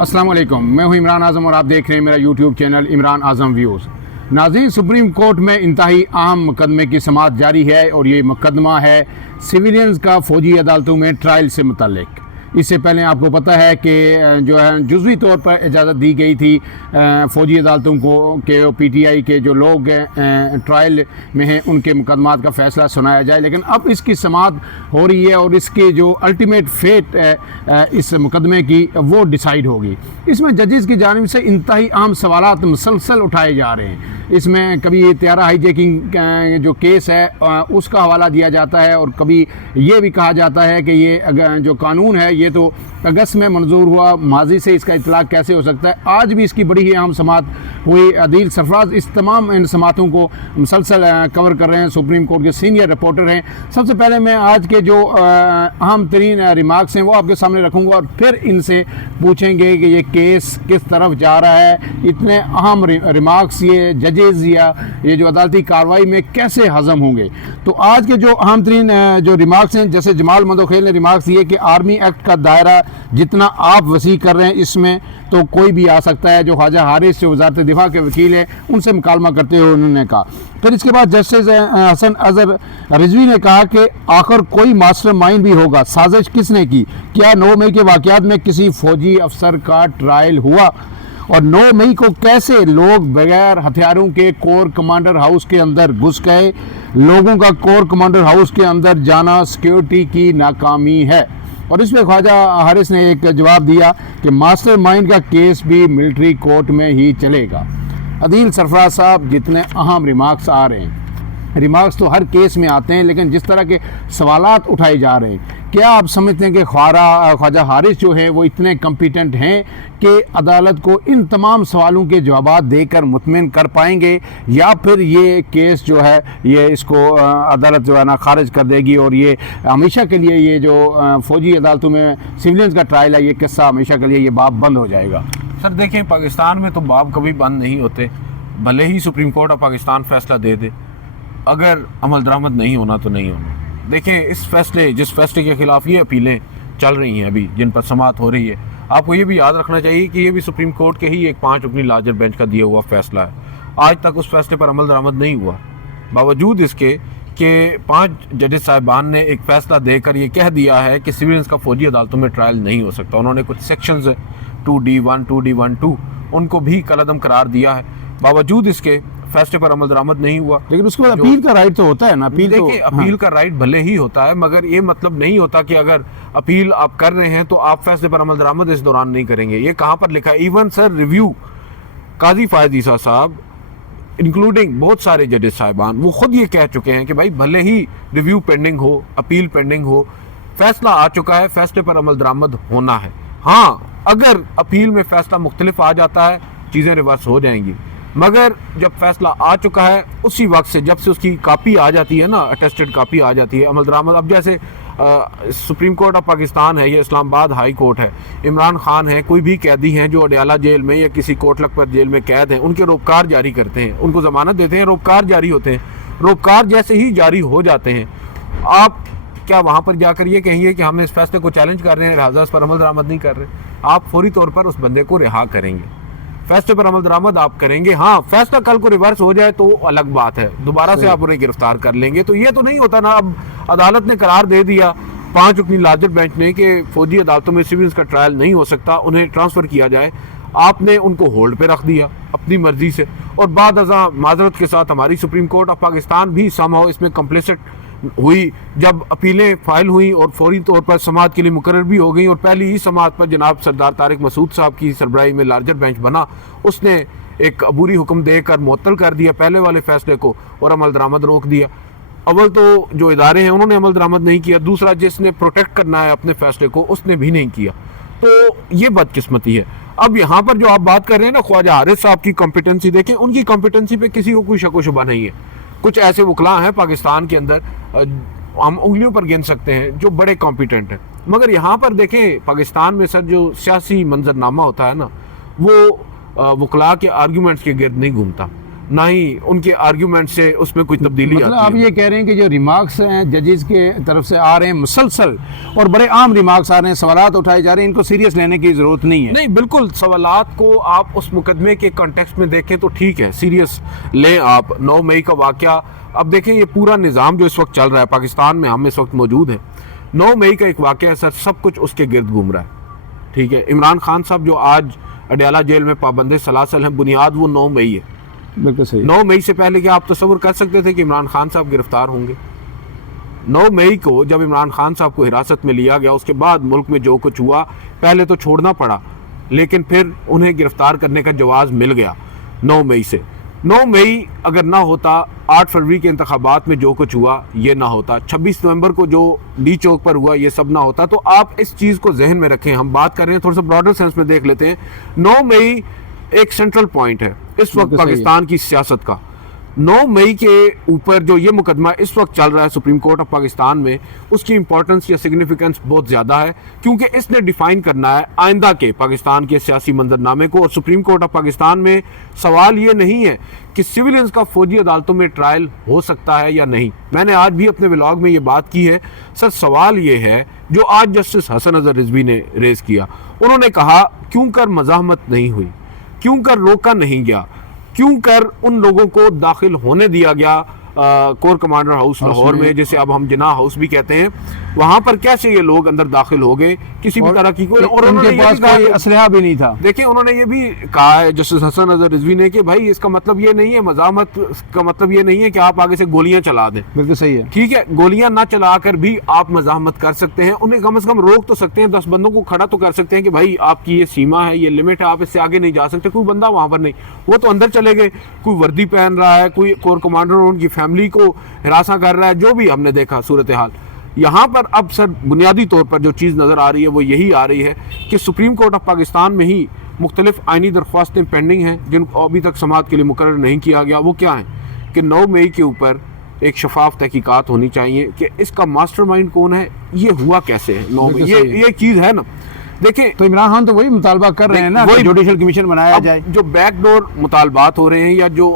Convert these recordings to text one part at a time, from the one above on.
अस्सलाम वालेकुम, मैं हूं इमरान आज़म और आप देख रहे हैं मेरा यूट्यूब चैनल इमरान आज़म व्यूज़। नाज़रीन, सुप्रीम कोर्ट में इंतहाई अहम मुकदमे की समाअत जारी है और ये मुकदमा है सिविलियंस का फ़ौजी अदालतों में ट्रायल से मुतल्लिक़। इससे पहले आपको पता है कि जो है जुज़वी तौर पर इजाज़त दी गई थी फ़ौजी अदालतों को कि PTI के जो लोग ट्रायल में हैं उनके मुकदमात का फ़ैसला सुनाया जाए, लेकिन अब इसकी समाअत हो रही है और इसके जो अल्टीमेट फेट इस मुकदमे की वो डिसाइड होगी। इसमें जजेस की जानिब से इंतहाई अहम सवालात मुसलसल उठाए जा रहे हैं। इसमें कभी ये त्यारा हाईजैकिंग जो केस है उसका हवाला दिया जाता है और कभी ये भी कहा जाता है कि ये जो कानून है ये तो अगस्त में मंजूर हुआ, माजी से इसका इतलाक़ कैसे हो सकता है। आज भी इसकी बड़ी ही अहम समाअत हुई। अदील सरफराज इस तमाम इन समाअतों को मुसलसल कवर कर रहे हैं, सुप्रीम कोर्ट के सीनियर रिपोर्टर हैं। सबसे पहले मैं आज के जो अहम तरीन रिमार्क्स हैं वो आपके सामने रखूँगा और फिर इनसे पूछेंगे कि ये केस किस तरफ जा रहा है, इतने अहम रिमार्क्स ये जजेज़ या ये जो अदालती कार्रवाई में कैसे हज़म होंगे। तो आज के जो अहम तरीन जो रिमार्क्स हैं, जैसे जमाल मंदोखेल ने रिमार्क्स दिए कि आर्मी एक्ट का दायरा जितना आप वसी कर रहे हैं इसमें तो कोई भी आ सकता है। जो ख्वाजा हारिस जो वज़ारत दिफा के वकील हैं उनसे मुकालमा करते हुए उन्होंने कहा। फिर इसके बाद जस्टिस हसन अजहर रिजवी ने कहा कि आखिर कोई मास्टर माइंड भी होगा, साजिश किसने की? क्या 9 मई के वाक़यात में किसी फ़ौजी अफसर का ट्रायल हुआ? और 9 मई को कैसे लोग बगैर हथियारों के कोर कमांडर हाउस के अंदर घुस गए? लोगों का कोर कमांडर हाउस के अंदर जाना सिक्योरिटी की नाकामी है। और इसमें ख्वाजा हारिस ने एक जवाब दिया कि मास्टर माइंड का केस भी मिलिट्री कोर्ट में ही चलेगा। अदील सरफराज साहब, जितने अहम रिमार्क्स आ रहे हैं, रिमार्क्स तो हर केस में आते हैं, लेकिन जिस तरह के सवालात उठाए जा रहे हैं, क्या आप समझते हैं कि ख्वाजा हारिस जो है वो इतने कम्पिटेंट हैं कि अदालत को इन तमाम सवालों के जवाब देकर मुतमिन कर पाएंगे, या फिर ये केस जो है ये इसको अदालत जो है ना खारिज कर देगी और ये हमेशा के लिए ये जो फ़ौजी अदालतों में सिविलियंस का ट्रायल है ये किस्सा हमेशा के लिए ये बाब बंद हो जाएगा? सर देखें, पाकिस्तान में तो बाब कभी बंद नहीं होते, भले ही सुप्रीम कोर्ट ऑफ पाकिस्तान फ़ैसला दे दे, अगर अमल दरामद नहीं होना तो नहीं होना। देखिए, जिस फैसले के ख़िलाफ़ ये अपीलें चल रही हैं अभी, जिन पर समाअत हो रही है, आपको ये भी याद रखना चाहिए कि ये भी सुप्रीम कोर्ट के ही एक 5 रुकनी लार्जर बेंच का दिया हुआ फ़ैसला है। आज तक उस फैसले पर अमल दरामद नहीं हुआ, बावजूद इसके कि 5 जजेस साहिबान ने एक फ़ैसला देकर ये कह दिया है कि सिविलियंस का फ़ौजी अदालतों में ट्रायल नहीं हो सकता। उन्होंने कुछ सेक्शंस 2D1, 2D12 उनको भी कलअदम करार दिया है। बावजूद इसके फैसले पर अमल दरामद नहीं हुआ। लेकिन उसके बाद अपील का राइट तो होता है ना। देखिए, अपील का राइट भले ही होता है, मगर ये मतलब नहीं होता कि अगर अपील आप कर रहे हैं तो आप फैसले पर अमल दरामद इस दौरान नहीं करेंगे। ये कहाँ पर लिखा है? इवन सर रिव्यू काजी फायद ईसा साहब इंक्लूडिंग बहुत सारे जजेस साहिबान वो खुद ये कह चुके हैं कि भाई भले ही रिव्यू पेंडिंग हो, अपील पेंडिंग हो, फैसला आ चुका है, फैसले पर अमल दरामद होना है। हाँ, अगर अपील में फैसला मुख्तलिफ आ जाता है चीज़ें रिवर्स हो जाएंगी, मगर जब फैसला आ चुका है उसी वक्त से, जब से उसकी कापी आ जाती है ना, अटेस्टेड कापी आ जाती है, अमल दरामद। अब जैसे सुप्रीम कोर्ट ऑफ पाकिस्तान है, ये इस्लामाबाद हाई कोर्ट है, इमरान खान है, कोई भी कैदी हैं जो अडयाला जेल में या किसी कोट लखपत जेल में कैद हैं, उनके रोपकार जारी करते हैं, उनको ज़मानत देते हैं, रोपकार जारी होते हैं। रोपकार जैसे ही जारी हो जाते हैं, आप क्या वहाँ पर जाकर ये कहिए कि हमने इस फैसले को चैलेंज कर रहे हैं, लिहाजा इस पर अमल दरामद नहीं कर रहे? आप फौरी तौर पर उस बंदे को रिहा करेंगे, फैसले पर अमल दरामद आप करेंगे। हाँ, फैसला कल को रिवर्स हो जाए तो अलग बात है, दोबारा से आप उन्हें गिरफ्तार कर लेंगे। तो ये तो नहीं होता ना। अब अदालत ने करार दे दिया 5 रुकनी लार्जर बेंच ने कि फौजी अदालतों में सिविल्स का ट्रायल नहीं हो सकता, उन्हें ट्रांसफ़र किया जाए। आपने उनको होल्ड पे रख दिया अपनी मर्जी से, और बाद अज़ा माजरत के साथ हमारी सुप्रीम कोर्ट ऑफ पाकिस्तान भी समहाउ इसमें कम्प्लिसिट हुई। जब अपीलें फाइल हुई और फौरी तौर पर समाअत के लिए मुकर्रर भी हो गई, और पहली ही समाअत पर जनाब सरदार तारिक मसूद साहब की सरबराही में लार्जर बेंच बना, उसने एक अबूरी हुक्म देकर मुअत्तल कर दिया पहले वाले फैसले को और अमल दरामद रोक दिया। अव्वल तो जो इदारे हैं उन्होंने अमल दरामद नहीं किया, दूसरा जिसने प्रोटेक्ट करना है अपने फैसले को उसने भी नहीं किया। तो ये बदकिस्मती है। अब यहाँ पर जो आप बात कर रहे हैं ना, ख्वाजा हारिस साहब की कॉम्पिटेंसी देखें, उनकी कॉम्पिटेंसी पे किसी को कोई शक व शुबा नहीं है। कुछ ऐसे वकला हैं पाकिस्तान के अंदर, हम उंगलियों पर गिन सकते हैं, जो बड़े कॉम्पिटेंट हैं। मगर यहाँ पर देखें, पाकिस्तान में सर जो सियासी मंजरनामा होता है ना, वो वकला के आर्गूमेंट्स के गिर्द नहीं घूमता। ना ही उनके आर्ग्यूमेंट से उसमें कोई तब्दीली मतलब आप आती है। ये कह रहे हैं कि जो रिमार्क्स हैं जजेस के तरफ से आ रहे हैं मुसलसल और बड़े आम रिमार्क्स आ रहे हैं, सवालात उठाए जा रहे हैं, इनको सीरियस लेने की ज़रूरत नहीं है। नहीं, बिल्कुल सवालात को आप उस मुकदमे के कॉन्टेक्स्ट में देखें तो ठीक है, सीरियस लें आप। 9 मई का वाकया, अब देखें ये पूरा निज़ाम जो इस वक्त चल रहा है पाकिस्तान में, हम इस वक्त मौजूद हैं, 9 मई का एक वाकया है सर, सब कुछ उसके गिर्द घूम रहा है। ठीक है, इमरान खान साहब जो आज अडयाला जेल में पाबंद सलासल हैं, बुनियाद वो 9 मई है। बिल्कुल सही। 9 मई से पहले क्या आप तस्वुर कर सकते थे कि इमरान खान साहब गिरफ्तार होंगे? 9 मई को जब इमरान खान साहब को हिरासत में लिया गया, उसके बाद मुल्क में जो कुछ हुआ, पहले तो छोड़ना पड़ा, लेकिन फिर उन्हें गिरफ्तार करने का जवाज़ मिल गया 9 मई से। 9 मई अगर ना होता, 8 फरवरी के इंतखाबात में जो कुछ हुआ ये ना होता, 26 नवंबर को जो डी चौक पर हुआ ये सब ना होता। तो आप इस चीज़ को जहन में रखें, हम बात कर रहे हैं थोड़ा सा ब्रॉडर सेंस में देख लेते हैं। 9 मई एक सेंट्रल पॉइंट है इस वक्त पाकिस्तान की सियासत का। 9 मई के ऊपर जो ये मुकदमा इस वक्त चल रहा है सुप्रीम कोर्ट ऑफ पाकिस्तान में, उसकी इंपॉर्टेंस या सिग्निफिकेंस बहुत ज़्यादा है, क्योंकि इसने डिफाइन करना है आइंदा के पाकिस्तान के सियासी मंजरनामे को। और सुप्रीम कोर्ट ऑफ पाकिस्तान में सवाल ये नहीं है कि सिविलियंस का फौजी अदालतों में ट्रायल हो सकता है या नहीं। मैंने आज भी अपने व्लॉग में ये बात की है सर, सवाल ये है जो आज जस्टिस हसन अजहर रिजवी ने रेज किया। उन्होंने कहा क्यों कर मज़ाहमत नहीं हुई, क्यों कर रोका नहीं गया, क्यों कर उन लोगों को दाखिल होने दिया गया कोर कमांडर हाउस लाहौर में, जिसे अब हम जिना हाउस भी कहते हैं, वहां पर कैसे ये लोग अंदर दाखिल हो गए किसी भी तरह की कोई, और उनके पास कोई असलहा भी नहीं था। देखिए उन्होंने ये भी कहा है जस्टिस हसन अजहर रिजवी ने कि भाई इसका मतलब ये नहीं है, मज़ाहमत का मतलब ये नहीं है कि आप आगे से गोलियां चला दें। बिल्कुल सही है। ठीक है, गोलियां ना चलाकर भी आप मज़ाहमत कर सकते हैं, उन्हें कम से कम रोक तो सकते हैं, 10 बंदों को खड़ा तो कर सकते हैं कि भाई आपकी ये सीमा है, ये लिमिट है, आप इससे आगे नहीं जा सकते। कोई बंदा वहां पर नहीं, वो तो अंदर चले गए, कोई वर्दी पहन रहा है, कोई कोर कमांडर और उनकी फैमिली को हिरासा कर रहा है, जो भी हमने देखा सूरत हाल। यहाँ पर अब सर बुनियादी तौर पर जो चीज़ नज़र आ रही है वो यही आ रही है कि सुप्रीम कोर्ट ऑफ पाकिस्तान में ही मुख्तलिफ आइनी दरख्वास्तें पेंडिंग हैं जिनको अभी तक समाअत के लिए मुकर्रर नहीं किया गया। वो क्या है कि 9 मई के ऊपर एक शफाफ तहकीकात होनी चाहिए कि इसका मास्टरमाइंड कौन है, ये हुआ कैसे है 9 मई, ये चीज़ है ना। देखिए तो इमरान खान तो वही मुतालबा कर रहे हैं ना, वही जुडिशल कमीशन बनाया जाए। जो बैकडोर मुतालबात हो रहे हैं या जो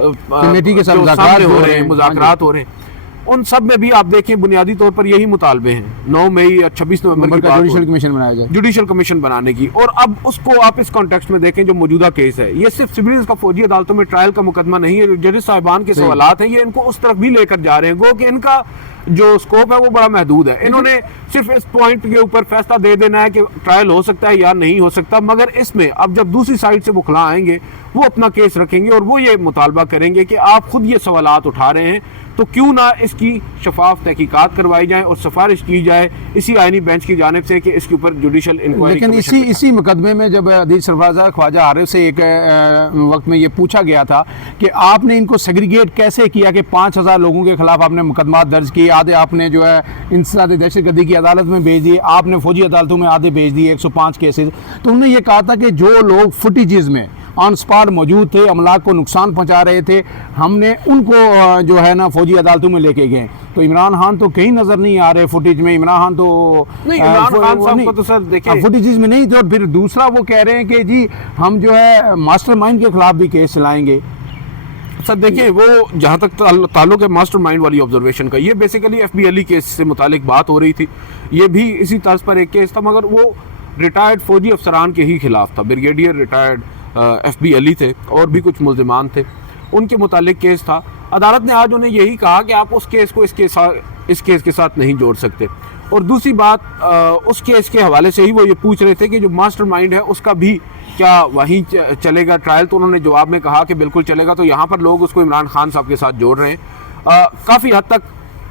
कमेटी के साथ मुज़ाकरात हो रहे हैं, उन सब में भी आप देखें बुनियादी तौर पर यही मुतालबे हैं 9 मई या 26 नवंबर की जुडिशल कमीशन बनाया जाए, जुडिशल कमीशन बनाने की। और अब उसको आप इस कॉन्टेक्स्ट में देखें जो मौजूदा केस है, ये सिर्फ सिविलियंस का फौजी अदालतों में ट्रायल का मुकदमा नहीं है। जजेस साहिबान के सवालात हैं, ये इनको उस तरफ भी लेकर जा रहे हैं, गो कि इनका जो स्कोप है वो बड़ा महदूद है। इन्होंने सिर्फ इस पॉइंट के ऊपर फैसला दे देना है कि ट्रायल हो सकता है या नहीं हो सकता, मगर इसमें अब जब दूसरी साइड से मुखला आएंगे वो अपना केस रखेंगे और वो ये मुतालबा करेंगे कि आप खुद ये सवालात उठा रहे हैं तो क्यों ना इसकी शफाफ तहकीकात करवाई जाए और सिफारिश की जाए इसी आईनी बेंच की जानिब से कि इसके ऊपर जुडिशल इंक्वायरी। लेकिन इसी मुकदमे में जब अदील सरफराज ख्वाजा आरिफ से एक वक्त में ये पूछा गया था कि आपने इनको सेग्रीगेट कैसे किया कि 5000 लोगों के खिलाफ आपने मुकदमा दर्ज किए, आधे आपने जो है इंसदाद दहशतगर्दी की अदालत में भेज दिए, आपने फौजी अदालतों में आधे भेज दिए 105 केसेज। तो उन्होंने ये कहा था कि जो लोग फुटेजेस में ऑन स्पॉट मौजूद थे, अमलाक को नुकसान पहुंचा रहे थे, हमने उनको जो है ना फौजी अदालतों में लेके गए। तो इमरान खान तो कहीं नजर नहीं आ रहे फुटेज में। इमरान खान तो नहीं, इमरान खान साहब को तो सर देखिए फुटेजेस में नहीं थे। और फिर दूसरा वो कह रहे हैं कि जी हम जो है मास्टरमाइंड के खिलाफ भी केस चलाएंगे। सर देखिए वो जहाँ तक ताल्लुक है मास्टरमाइंड वाली ऑब्जर्वेशन का, ये बेसिकली FBLE केस से मुतालिक बात हो रही थी। ये भी इसी तर्ज पर एक केस था, मगर वो रिटायर्ड फौजी अफसरान के ही खिलाफ था। ब्रिगेडियर रिटायर्ड FBLE थे और भी कुछ मुल्जिमान थे, उनके मुतालिक केस था। अदालत ने आज उन्हें यही कहा कि आप उस केस को इस केस के साथ नहीं जोड़ सकते। और दूसरी बात, उस केस के हवाले से ही वो ये पूछ रहे थे कि जो मास्टरमाइंड है उसका भी क्या वहीं चलेगा ट्रायल, तो उन्होंने जवाब में कहा कि बिल्कुल चलेगा। तो यहाँ पर लोग उसको इमरान खान साहब के साथ जोड़ रहे हैं। काफ़ी हद तक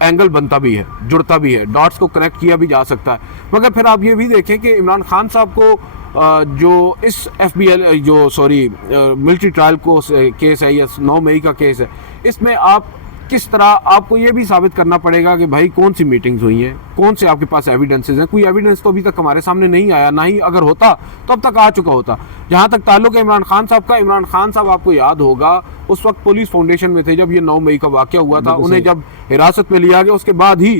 एंगल बनता भी है, जुड़ता भी है, डॉट्स को कनेक्ट किया भी जा सकता है। मगर फिर आप ये भी देखें कि इमरान खान साहब को जो इस मिलिट्री ट्रायल को केस है या 9 मई का केस है, इसमें आप किस तरह आपको ये भी साबित करना पड़ेगा कि भाई कौन सी मीटिंग्स हुई हैं, कौन से आपके पास एविडेंसेस हैं। कोई एविडेंस तो अभी तक हमारे सामने नहीं आया, ना ही अगर होता तो अब तक आ चुका होता। जहाँ तक ताल्लुक है इमरान खान साहब का, इमरान खान साहब आपको याद होगा उस वक्त पुलिस फाउंडेशन में थे जब ये 9 मई का वाकया हुआ था। बिल्कुल उन्हें सही। जब हिरासत में लिया गया उसके बाद ही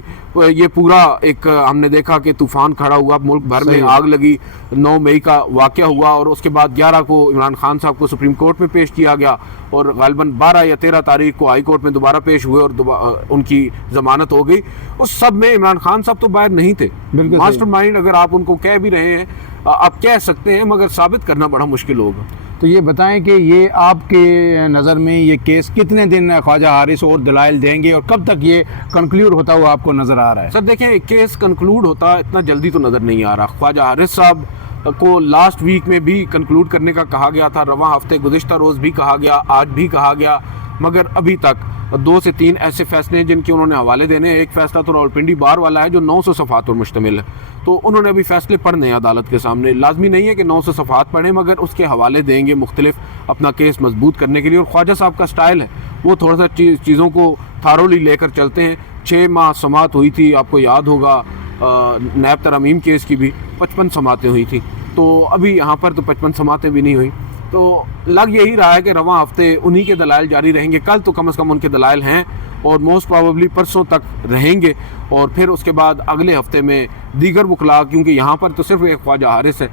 ये पूरा एक हमने देखा कि तूफान खड़ा हुआ, मुल्क भर में सही। आग लगी। 9 मई का वाकया हुआ और उसके बाद 11 को इमरान खान साहब को सुप्रीम कोर्ट में पेश किया गया और गालिबन 12 या 13 तारीख को हाई कोर्ट में दोबारा पेश हुए और उनकी जमानत हो गई। उस सब में इमरान खान साहब तो बाहर नहीं थे। बिल्कुल सही। मास्टरमाइंड अगर आप उनको कह भी रहे हैं, आप कह सकते हैं, मगर साबित करना बड़ा मुश्किल होगा। तो ये बताएं कि ये आपके नज़र में ये केस कितने दिन ख्वाजा हारिस और दलाइल देंगे और कब तक ये कंक्लूड होता हुआ आपको नज़र आ रहा है? सर देखें, केस कंक्लूड होता इतना जल्दी तो नज़र नहीं आ रहा। ख्वाजा हारिस साहब को लास्ट वीक में भी कंक्लूड करने का कहा गया था, रवां हफ्ते गुज़िश्ता रोज़ भी कहा गया, आज भी कहा गया, मगर अभी तक 2 से 3 ऐसे फैसले हैं जिनके उन्होंने हवाले देने हैं। एक फैसला तो रावलपिंडी बार वाला है जो 900 सफ़ात पर मुश्तमिल है, तो उन्होंने अभी फैसले पढ़ने हैं अदालत के सामने। लाजमी नहीं है कि 900 सफ़ात पढ़ें, मगर उसके हवाले देंगे मुख्तलिफ अपना केस मजबूत करने के लिए। और ख्वाजा साहब का स्टाइल है, वो थोड़ा सा चीज़ों को थारोली लेकर चलते हैं। 6 माह समात हुई थी, आपको याद होगा नैब तरमीम केस की भी 55 समातें हुई थी, तो अभी यहाँ पर तो 55 समातें भी नहीं हुई। तो लग यही रहा है कि रवां हफ्ते उन्हीं के दलाइल जारी रहेंगे। कल तो कम से कम उनके दलाइल हैं और मोस्ट प्रोबेबली परसों तक रहेंगे और फिर उसके बाद अगले हफ्ते में दीगर वकला, क्योंकि यहाँ पर तो सिर्फ एक ख्वाजा हारिस है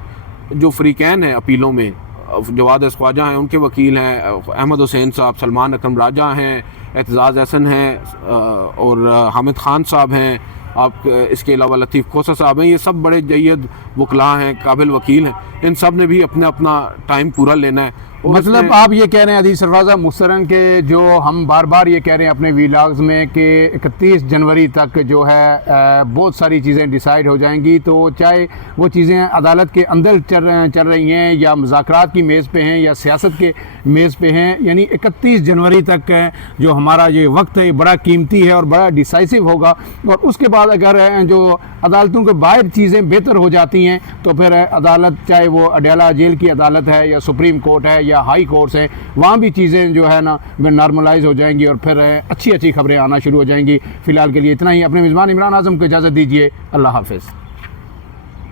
जो फ्रीकैन है अपीलों में, जवाद ख्वाजा हैं, उनके वकील हैं अहमद हुसैन साहब, सलमान अकरम राजा हैं, एतजाज़ हसन हैं और हामिद खान साहब हैं, आप इसके अलावा लतीफ़ खोसा साहब हैं। ये सब बड़े जय्यद वकला हैं, काबिल वकील हैं। इन सब ने भी अपना अपना टाइम पूरा लेना है। और मतलब इसमें- आप ये कह रहे हैं अदील सरफराज मुस्तरन के, जो हम बार बार ये कह रहे हैं अपने वीलॉग्स में कि 31 जनवरी तक जो है बहुत सारी चीज़ें डिसाइड हो जाएंगी, तो चाहे वो चीज़ें अदालत के अंदर चल रही हैं या मुज़ाकरात की मेज़ पे हैं या सियासत के मेज़ पे हैं, यानी 31 जनवरी तक जो हमारा ये वक्त है ये बड़ा कीमती है और बड़ा डिसाइसिव होगा। और उसके बाद अगर जो अदालतों के बाहर चीज़ें बेहतर हो जाती हैं तो फिर अदालत, चाहे वो अडयाला जेल की अदालत है या सुप्रीम कोर्ट है या हाई कोर्ट्स हैं, वहाँ भी चीज़ें जो है ना वे नॉर्मलाइज हो जाएंगी और फिर अच्छी अच्छी खबरें आना शुरू हो जाएंगी। फ़िलहाल के लिए इतना ही। अपने मेज़बान इमरान आज़म को इजाज़त दीजिए। अल्लाह हाफ़िज़।